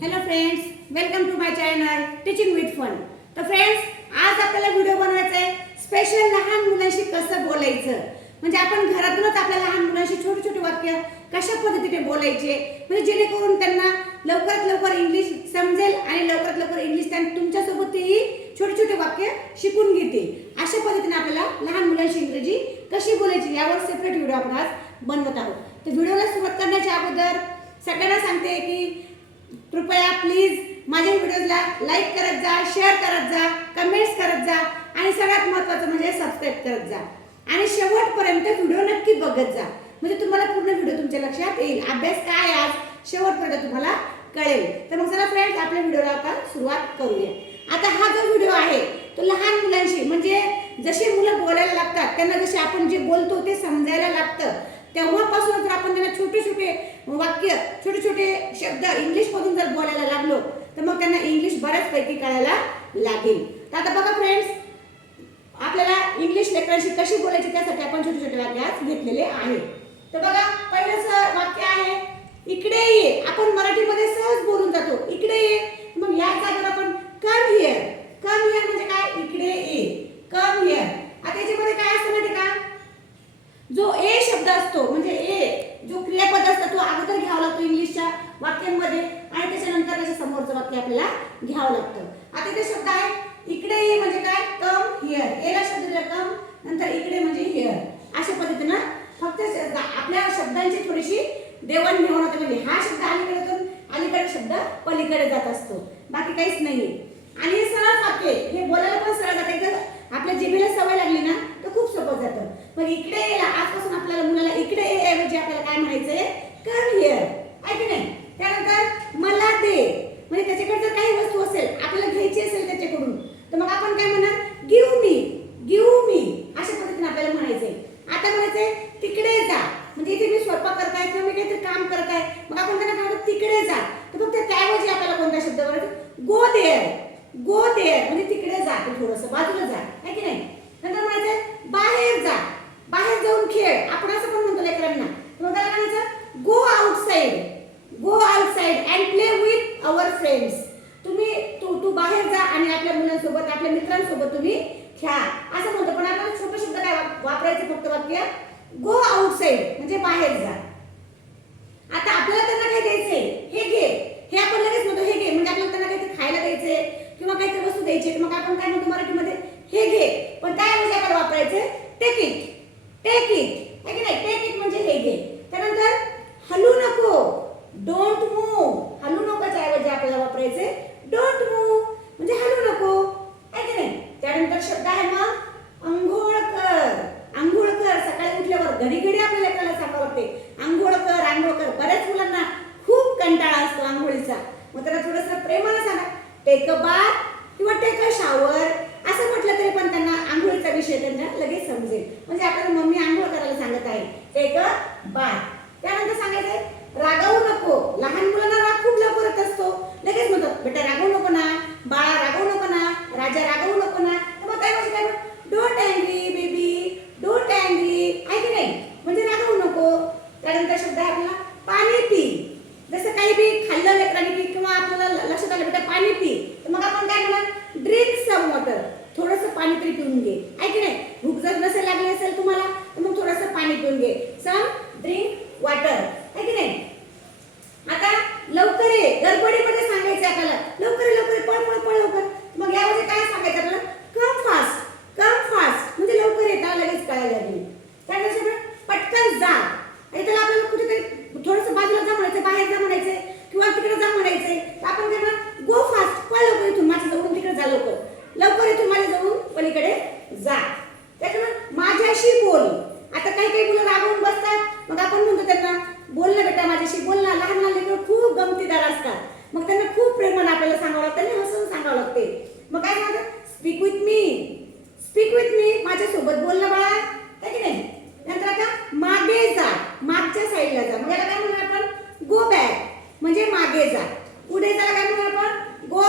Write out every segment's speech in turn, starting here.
Hello friends welcome to my channel teaching with fun तर friends आज आपल्याला video बनवायचा आहे स्पेशल लहान मुलांशी कसं बोलायचं? म्हणजे आपण घरातूनच आपल्या लहान मुलांशी छोटे छोटे वाक्य कशा पद्धतीने बोलायचे? म्हणजे जेणेकरून त्यांना लवकरात लवकर इंग्लिश समजेल आणि लवकरात लवकर इंग्लिश त्यांना तुमच्यासोबत तेही छोटे छोटे वाक्य शिकून घेतील. अशा पद्धतीने आपल्याला लहान मुलांशी इंग्रजी कशी बोलायची यावर सेपरेट व्हिडिओ आपण आज बनवत आहोत. तर व्हिडिओला सुरुवात करण्याच्या अगोदर सगळ्यांना सांगते की कृपया प्लीज माझ्या व्हिडिओला लाईक करत जा शेअर करत जा कमेंट्स करत जा आणि सगळ्यात महत्त्वाचं म्हणजे सबस्क्राईब करत जा. आणि शेवटपर्यंत व्हिडिओ नक्की बघत जा. म्हणजे तुम्हाला पूर्ण व्हिडिओ तुमच्या लक्षात येईल. अभ्यास काय आज? शेवटपर्यंत तुम्हाला कळेल. तर मग चला फ्रेंड्स आपल्या व्हिडिओला आता सुरुवात करूया. आता हा जो व्हिडिओ आहे तो लहान मुलांशी म्हणजे जसे मुलं बोलायला लागतात त्यांना जसे आपण जे बोलतो ते समजायला लागतं. तेव्हापासून जर आपण त्यांना छोटे छोटे वाक्य छोटे छोटे शब्द इंग्लिशमधून जर बोलायला लागलो तर मग त्यांना इंग्लिश बऱ्याचपैकी कळायला लागेल. तर आता बघा फ्रेंड्स आपल्याला इंग्लिश लेकरांशी कशी बोलायची त्यासाठी आपण छोटे छोटे वाक्य आज घेतलेले आहेत. तर बघा पहिलं वाक्य आहे इकडे ये. आपण मराठीमध्ये सहज बोलून जातो इकडे ये. मग या जागेवर आपण कम हिअर कम हिअर म्हणजे काय? इकडे ये. कम हिअर आता याच्यामध्ये काय असतं माहिती का? जो ए शब्द असतो कुठले पदार्थ असतो. तो अगोदर घ्यावा लागतो इंग्लिशच्या वाक्यांमध्ये आणि त्याच्यानंतर त्याच्या समोरचं वाक्य आपल्याला घ्यावं लागतं. आता ते शब्द आहे इकडे ये म्हणजे काय? कम हिअर एला शब्द दिला कम नंतर इकडे म्हणजे हिअर अशा पद्धतीनं फक्त आपल्या शब्दांची थोडीशी देवाणघेवाण होते. म्हणजे हा शब्द अलीकडे अलीकडे शब्द पलीकडे जात असतो. बाकी काहीच नाही आणि हे सरळ वाक्य हे बोलायला पण सरळ जाते. आपल्या जिभेला सवय लागली ना खूप सोपं जातं. पण इकडे यायला आजपासून आपल्याला मुलाला इकडे ये ऐवजी आपल्याला काय म्हणायचंय? कम हिअर आहे की नाही? त्यानंतर मला दे. म्हणजे त्याच्याकडे जर काही वस्तू असेल आपल्याला घ्यायची असेल त्याच्याकडून तर मग आपण काय म्हणणार गिव मी गिव मी अशा पद्धतीने आपल्याला म्हणायचंय आता म्हणायचंय तिकडे जा म्हणजे इथे मी स्वयंपाक करताय किंवा मी काहीतरी काम करताय मग आपण त्यांना काय म्हणतो तिकडे जा तर फक्त त्याऐवजी आपल्याला कोणता शब्द म्हणायचा गो देअर गो देअर म्हणजे तिकडे जा तू थोडस बाजूला जा आहे की नाही नंतर म्हणायचं बाहेर जा बाहेर जाऊन खेळ आपण असं पण म्हणतो लेकरांना. मग त्याला काय म्हणायचं? Go outside go outside and play with our friends तुम्ही तू तू बाहेर जा आणि आपल्या मुलांसोबत आपल्या मित्रांसोबत तुम्ही खेळा. असं म्हणतो. पण आपण छोटे शब्द काय वापरायचे फक्त वाक्य? गो आउटसाइड म्हणजे बाहेर जा आता आपल्याला त्यांना काय द्यायचंय हे घे हे आपण लगेच म्हणतो हे घे म्हणजे आपल्याला त्यांना काहीतरी खायला द्यायचंय किंवा काहीतरी वस्तू द्यायची मग आपण काय म्हणतो मराठीमध्ये हे घे पण त्याऐवजी आपल्याला वापरायचंय टेक इट टेक इट आहे की नाही टेक इट म्हणजे हे घे त्यानंतर हलू नको डोंट मूव हलू नकोच्या ऐवजी आपल्याला वापरायचे डोंट मूव म्हणजे हलू नको आहे की नाही त्यानंतर शब्द आहे मग? अंघोळ कर आंघोळ कर सकाळी उठल्यावर घडी घडी आपल्याला लेकराला सांगावं लागते. आंघोळ कर आंघोळ कर बऱ्याच मुलांना खूप कंटाळा असतो आंघोळीचा. मग त्याला थोडंसं प्रेमाला सांगा. टेक अ बाथ किंवा टेक अ शावर असं म्हटलं तरी पण त्यांना आंघोळीचा विषय त्यांना लगेच समजेल. म्हणजे आपल्याला मम्मी आंघोळ करायला सांगत आहे. टेक अ बाथ त्यानंतर सांगायचंय रागावू नको. लहान मुलांना राग खूप लवकर असतो. लगेच म्हणतो बेटा रागवू नको ना. बाळा रागवू नको ना. राजा रागवू नको ना तर मग काय म्हणजे काय don't angry baby don't angry आहे की नाही म्हणजे रागवू नको त्यानंतर शब्द आहे आपला पाणी पी जसं काही बी लेकरांनी की किंवा आपल्याला लक्षात आलं बेटा पाणी पी. तर मग आपण काय म्हणणार ड्रिंक सम वॉटर थोडंसं पाणी तरी पिऊन घे. आहे की नाही? भूक जर नसेल लागली असेल तुम्हाला तर मग थोडंसं पाणी पिऊन घे. सम ड्रिंक वॉटर आहे की नाही? आता लवकर ये. गडबडीमध्ये सांगायचं आपल्याला. लवकर ये, लवकर पळ पळ पळ लवकर. मग यामध्ये काय सांगायचं आपल्याला? कम फास्ट कम फास्ट म्हणजे लवकर येता लगेच कळायला लागेल त्यानंतर पटकन जा आणि त्याला आपल्याला कुठेतरी थोडंसं बाजूला जा म्हणायचं बाहेर जा म्हणायचंय किंवा तिकडे जा म्हणायचंय तर आपण काय म्हणणार गो फास्ट पळ लवकर इथून माझ्या जवळून तिकडे जा लवकर लवकर इथून माझ्या जवळून पलीकडे जा त्याच्यामुळे माझ्याशी बोल आता काही काही मुलं रागवून बसतात मग आपण म्हणतो त्यांना बोल ना बेटा माझ्याशी बोल ना लहान लहान लेकरं खूप गमतीदार असतात मग त्यांना खूप प्रेमानं आपल्याला सांगावं लागतं आणि हसून सांगावं लागते मग काय म्हणतात speak with me speak with me माझ्यासोबत बोल ना बाळा आहे की नाही नंतर आता मागे जा मागच्या साईडला जा मग याला काय म्हणणार आपण गो बॅक म्हणजे मागे जा पुढे जायला काय म्हणणार आपण गो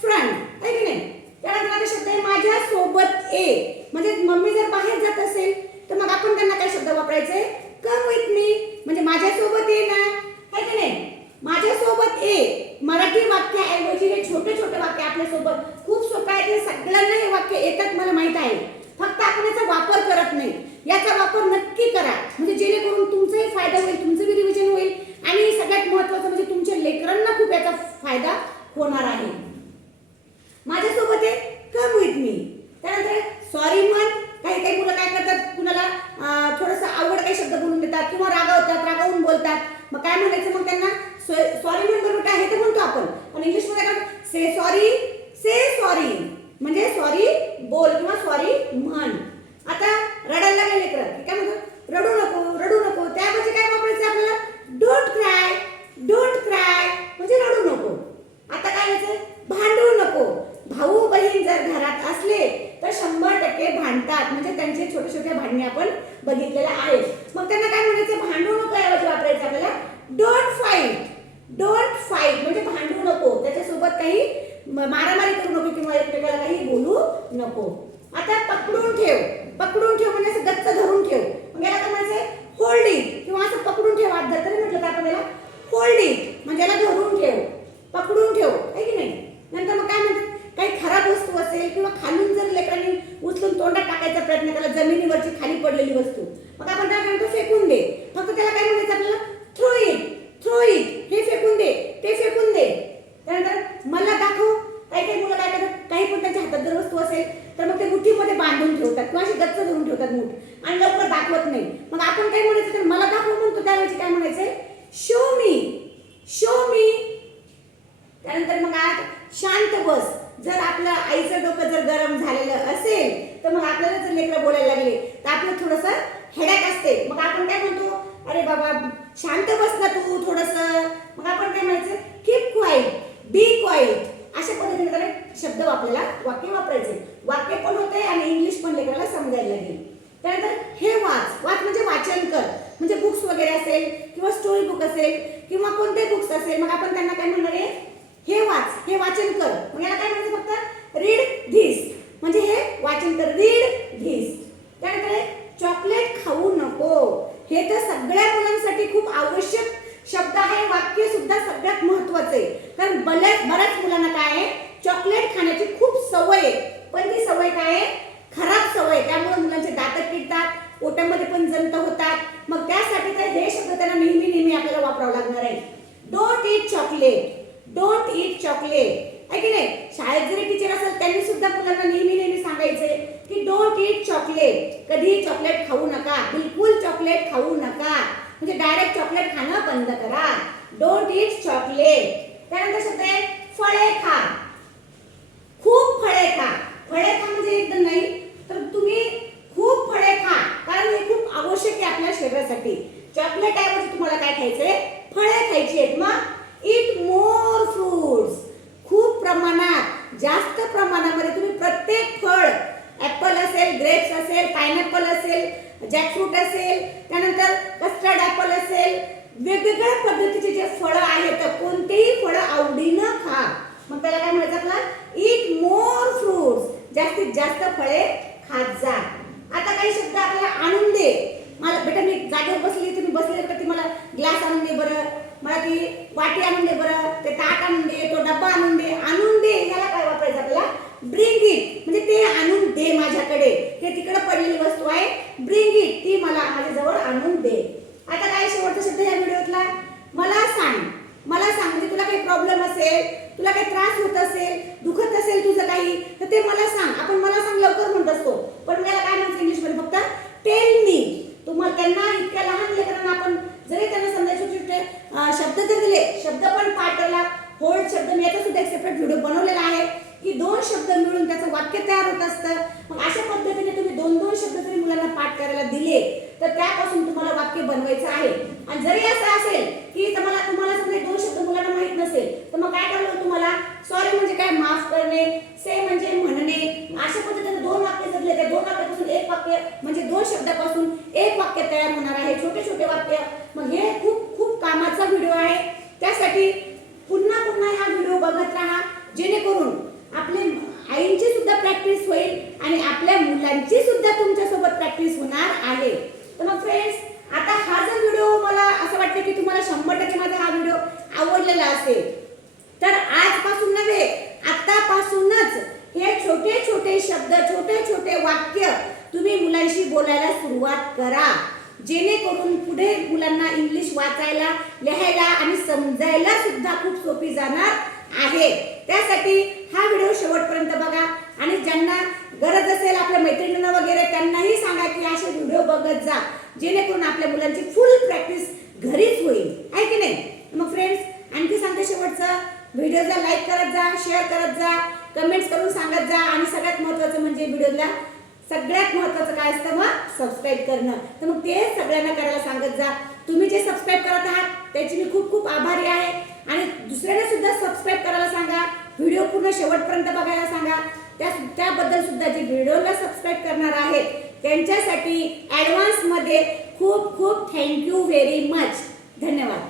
फ्रंट आहे की नाही त्यानंतर आता शब्द आहे माझ्या सोबत ये म्हणजे मम्मी जर बाहेर जात असेल तर मग आपण त्यांना काय शब्द वापरायचे कम विथ मी म्हणजे माझ्यासोबत ये ना आहे की नाही माझ्यासोबत ये मराठी वाक्य खूप सोपं आहे ते सगळ्यांना हे वाक्य येतात मला माहीत आहे फक्त आपण याचा वापर करत नाही याचा वापर नक्की करा म्हणजे जेणेकरून तुमचाही फायदा होईल तुमचं बी रिव्हिजन होईल आणि सगळ्यात महत्वाचं म्हणजे तुमच्या लेकरांना खूप याचा फायदा होणार आहे माझ्यासोबत आहे कम विथ मी त्यानंतर सॉरी म्हण काही काही मुलं काय करतात कुणाला अं, थोडंसं अवघड काही शब्द बोलून देतात किंवा रागावतात रागावून बोलतात मग काय म्हणायचं मग त्यांना सॉरी म्हण बरोबर आहे ते म्हणतो आपण पण इंग्लिशमध्ये काय से सॉरी से सॉरी. म्हणजे सॉरी बोल किंवा सॉरी म्हण. आता रडायला लागले लेकरं. काय म्हणतो रडू नको रडू नको. त्याऐवजी काय वापरायचं आपल्याला? डोंट क्राय डोंट क्राय म्हणजे रडू नको. आता काय व्हायचं भांडू नको. भाऊ बहीण जर घरात असले तर शंभर टक्के भांडतात. म्हणजे त्यांचे छोटे छोटे भांडणे आपण बघितलेले आहेत. मग त्यांना काय म्हणायचं? भांडू नको ऐवजी वापरायचं आपल्याला. डोंट फाईट डोंट फाईट म्हणजे भांडू काही मारामारी करू नको किंवा एकमेकाला काही बोलू नको. आता पकडून ठेव. पकडून ठेव म्हणजे असं गच्च धरून ठेव. मग याला काय म्हणायचं होल्ड इट किंवा असं पकडून ठेव हात धर तरी म्हटलं तर आपण याला होल्ड इट म्हणजे याला धरून ठेव पकडून ठेव आहे की नाही नंतर मग काय म्हणतात काही खराब वस्तू असेल किंवा खालून जर लेकरांनी उचलून तोंडात टाकायचा प्रयत्न केला जमिनीवरची खाली पडलेली वस्तू मग आपण काय म्हणतो फेकून दे फक्त त्याला काय म्हणायचं आपल्याला थ्रो इट थ्रो इट हे फेकून दे ते फेकून दे त्यानंतर मला दाखव काही काही मुलं काय करतात काही पण त्यांच्या हातात जर वस्तू असेल तर मग ते मुठीमध्ये बांधून ठेवतात. किंवा अशी गच्च धरून ठेवतात मूठ. आणि लवकर दाखवत नाही. मग आपण काय म्हणायचं? तर मला दाखव म्हणतो. त्यावेळेची काय म्हणायचंय? शो मी शो मी त्यानंतर मग आज शांत बस. जर आपलं आईचं डोकं जर गरम झालेलं असेल तर मग आपल्याला जर लेकरं बोलायला लागले तर आपलं थोडंसं हेडॅक असते. मग आपण काय म्हणतो? अरे बाबा शांत बस ना तू थोडंसं. मग आपण काय म्हणायचं? कीप क्वाईट बी क्वाईट अशा पद्धतीने त्याला शब्द आपल्याला वाक्य वापरायचे. वाक्य पण होते आणि इंग्लिश पण लेकराला समजायला लागेल. त्यानंतर हे वाच. वाच म्हणजे वाचन कर. म्हणजे बुक्स वगैरे असेल किंवा स्टोरी बुक असेल किंवा कोणते बुक्स असेल मग आपण त्यांना काय म्हणणार आहे? हे वाच. हे वाचन कर. मग याला काय म्हणायचं फक्त? रीड धीस म्हणजे हे वाचन कर. रीड धीस त्यानंतर चॉकलेट खाऊ नको. हे तर सगळ्या मुलांसाठी खूप आवश्यक शब्द आहे वाक्य सुद्धा सगळ्यात महत्वाचं आहे. कारण बऱ्याच बऱ्याच मुलांना काय आहे? चॉकलेट खाण्याची खूप सवय आहे. पण ती सवय काय आहे? खराब सवय त्यामुळे मुलांचे दात किडतात ओट्यामध्ये पण जंत होतात. मग त्यासाठी तर हे शब्द त्यांना नेहमी नेहमी आपल्याला वापरावं लागणार आहे. Don't eat chocolate don't eat chocolate आहे की नाही? शाळेत जरी टीचर असेल त्यांनी सुद्धा मुलांना नेहमी नेहमी सांगायचे की डोंट ईट चॉकलेट कधीही चॉकलेट खाऊ नका. बिलकुल चॉकलेट खाऊ नका. डायरेक्ट चॉकलेट खाणं बंद करा. डोंट ईट चॉकलेट त्यानंतर शब्द आहे फळे खा. खूप फळे खा. फळे खा म्हणजे एकदम नाही तर तुम्ही खूप फळे खा. कारण हे खूप आवश्यक आहे आपल्या शरीरासाठी. चॉकलेट ऐवजी म्हणजे तुम्हाला काय खायचंय? फळे खायची आहेत मग. इट मोर फ्रुट्स खूप प्रमाणात जास्त प्रमाणामध्ये तुम्ही प्रत्येक फळ ऍपल असेल ग्रेप्स असेल पायनॅपल असेल जॅकफ्रूट असेल त्यानंतर कस्टर्ड ॲपल असेल वेगवेगळ्या पद्धतीचे जे फळं आहेत कोणतेही फळं आवडीनं खा. मग त्याला काय म्हणायचं आपला? इट मोर फ्रुट्स जास्तीत जास्त फळे खात जा. आता काही शब्द आपल्याला आणून दे. मला बेटा मी जागेवर बसली तुम्ही बसले तर ती मला ग्लास आणून दे बरं. मला ती वाटी आणून दे बरं. ते ताट आणून दे तो डब्बा आणून दे. आणून दे. याला काय वापरायचं आपल्याला? ब्रिंग इट म्हणजे ते आणून दे माझ्याकडे. ते तिकडे पडलेली वस्तू आहे. ब्रिंग इट ती मला माझ्याजवळ आणून दे. आता काय शेवटचा शब्द या व्हिडिओतला? मला सांग. मला सांग. म्हणजे तुला काही प्रॉब्लेम असेल तुला काही त्रास होत असेल दुखत असेल तुझं काही तर ते मला सांग. आपण मला सांग लवकर म्हणत असतो. पण मला काय म्हणतो इंग्लिशमध्ये फक्त? टेल मी तुम्हाला त्यांना इतक्या लहान लेकरांना आपण जरी त्यांना समजायचे छोटे छोटे शब्द जर दिले. शब्द पण पाठवला करायला होल्ड शब्द मी याचा सुद्धा एक सेपरेट व्हिडिओ बनवलेला आहे की दोन शब्द मिळून त्याचं वाक्य तयार होत असतं. मग अशा पद्धतीने तुम्ही दोन दोन शब्द जरी मुलांना पाठ करायला दिले तर त्यापासून तुम्हाला वाक्य बनवायचं आहे. आणि जरी असं असेल की तुम्हाला तुम्हाला समजा दोन शब्द मुलांना माहीत नसेल तर मग काय करावं तुम्हाला? सॉरी म्हणजे काय? माफ करणे. से म्हणजे म्हणणे. अशा पद्धतीने दोन वाक्य जर त्या दोन वाक्यापासून एक वाक्य म्हणजे दोन शब्दापासून एक वाक्य तयार होणार आहे. छोटे छोटे वाक्य. मग हे खूप खूप कामाचा व्हिडिओ आहे. त्यासाठी पुन्हा पुन्हा हा व्हिडिओ बघत राहा. जेणेकरून आपले आईंची सुद्धा प्रॅक्टिस होईल आणि आपल्या मुलांची सुद्धा तुमच्यासोबत प्रॅक्टिस होणार आहे. तर मग फ्रेंड्स आता हा जर व्हिडिओ मला असं वाटतं की तुम्हाला शंभर टक्के माझा हा व्हिडिओ आवडलेला असेल तर आजपासून नव्हे आतापासूनच हे छोटे छोटे शब्द छोटे छोटे वाक्य तुम्ही मुलांशी बोलायला सुरुवात करा. जेणेकरून पुढे मुलांना इंग्लिश वाचायला लिहायला आणि समजायला सुद्धा खूप सोपी जाणार आहे. त्यासाठी शेवटपर्यंत बघा. आणि ज्यांना गरज असेल आपल्या मैत्रिणींना वगैरे त्यांनाही सांगा की असे व्हिडिओ बघत जा. जेणेकरून आपल्या मुलांची फुल प्रॅक्टिस घरीच होईल. आहे की नाही? मग फ्रेंड्स आणखी सांगते शेवटचं. व्हिडिओला लाईक करत जा शेअर करत जा कमेंट्स करून सांगत जा. आणि सगळ्यात महत्त्वाचं म्हणजे व्हिडिओला सगळ्यात महत्त्वाचं काय असतं मग? सबस्क्राईब करणं. तर मग ते सगळ्यांना करायला सांगत जा. तुम्ही जे सबस्क्राईब करत आहात त्याची मी खूप खूप आभारी आहे. आणि दुसऱ्यांना सुद्धा सबस्क्राईब करायला सांगा. व्हिडिओ पूर्ण शेवटपर्यंत बघायला सांगा. त्या त्याबद्दल सुद्धा जे व्हिडिओला सबस्क्राईब करणार आहेत त्यांच्यासाठी ॲडव्हान्समध्ये खूप खूप थँक्यू व्हेरी मच धन्यवाद.